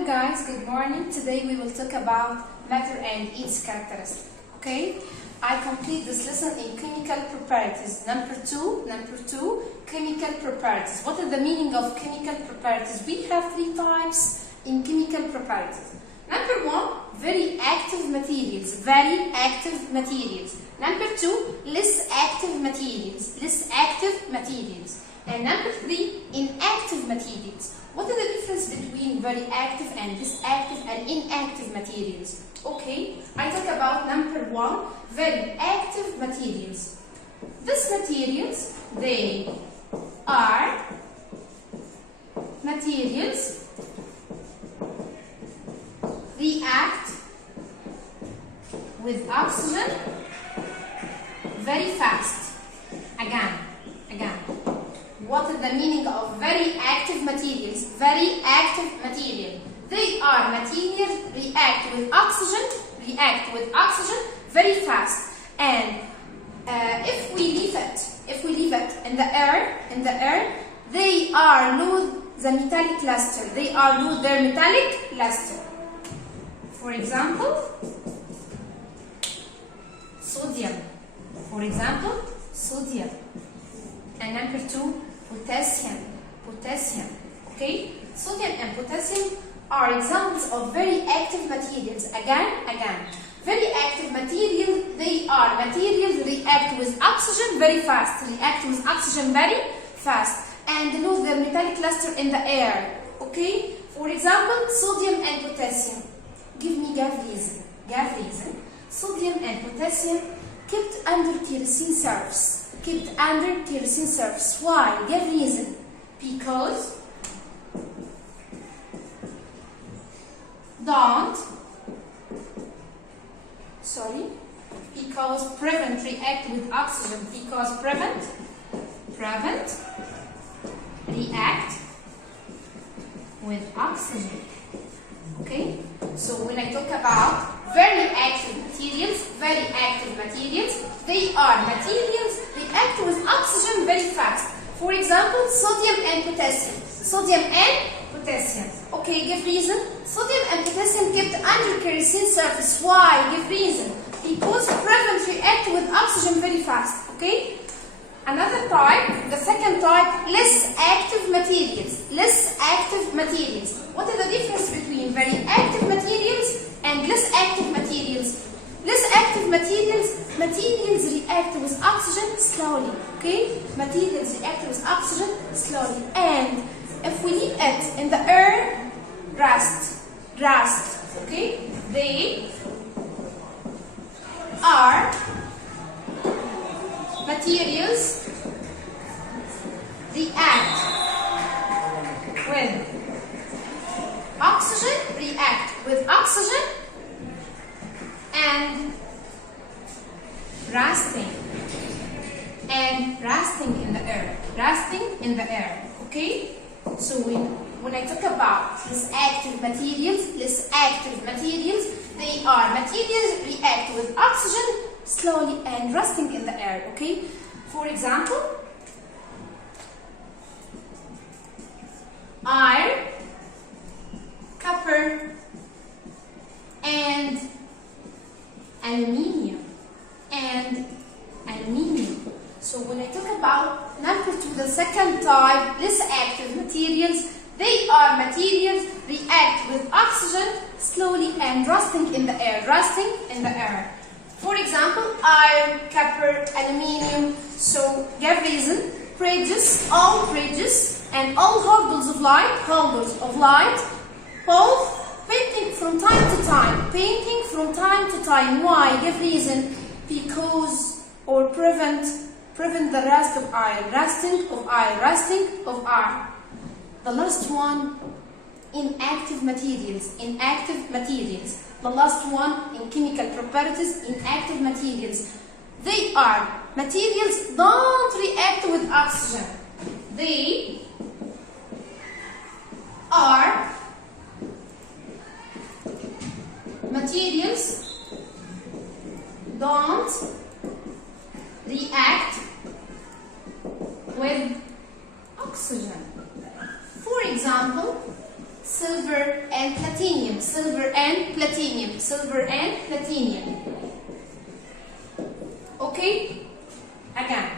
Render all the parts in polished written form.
Hello guys, good morning. Today we will talk about matter and its characteristics. Okay, I complete this lesson in chemical properties. Number two, chemical properties. What is the meaning of chemical properties? We have three types in chemical properties. Number one, very active materials. Number two, less active materials. And number three, inactive materials. What is the difference between very active and disactive and inactive materials? Okay, I talk about number one, very active materials. These materials, they are materials react with oxygen very fast. Again. What is the meaning of very active materials? Very active material. They are materials react with oxygen very fast. And if we leave it in the air, they are lose the metallic luster. They are lose their metallic luster. For example, sodium. And number two, potassium. Okay, sodium and potassium are examples of very active materials. Again. Very active materials. They are materials react with oxygen very fast. And lose their metallic luster in the air. Okay. For example, sodium and potassium. Give me gas reason. Sodium and potassium kept under kerosene surface. Why? Give reason. Because prevent react with oxygen. Prevent react with oxygen. Okay? So when I talk about very active materials, they are materials react with oxygen very fast. For example, sodium and potassium. Okay, give reason. Sodium and potassium kept under kerosene surface. Why? Give reason. Because prevent react with oxygen very fast. Okay? Another type, the second type, less active materials. What is the difference between very active materials and less active materials? Less active materials react with oxygen slowly. Okay? Materials react with oxygen slowly. And if we leave it in the air, rust. Okay? They are materials react with oxygen and rusting in the air. Okay? So when I talk about less active materials, they are materials react with oxygen slowly and rusting in the air. Okay? For example, iron, copper, and aluminium. So when I talk about number two, the second type, less active materials, they are materials react with oxygen slowly and rusting in the air. For example, iron, copper, aluminium. So give reason. All bridges and all holders of light, both painting from time to time. Why? Give reason. Because prevent the rust of iron, rusting of iron. The last one, inactive materials. The last one in chemical properties, inactive materials. They are materials don't react with oxygen. They are materials don't react with oxygen. For example, silver silver and platinum, silver and platinum, silver and platinum. Okay? Again,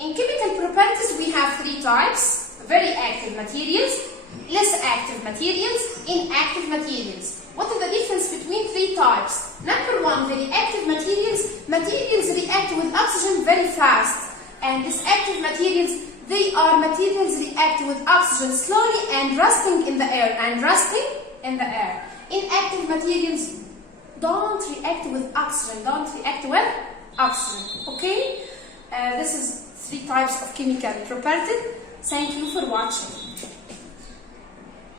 in chemical properties we have three types: very active materials, less active materials, inactive materials. What is the difference between three types? Number one, very active materials. Materials react with oxygen very fast. And these active materials, they are materials react with oxygen slowly and rusting in the air. Inactive materials don't react with oxygen. Okay? This is three types of chemical properties. Thank you for watching.